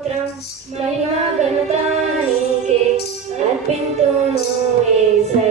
స్తోత్రం మహిమా ఘనత నీకే అర్పింతును యేసయ్యా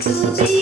to be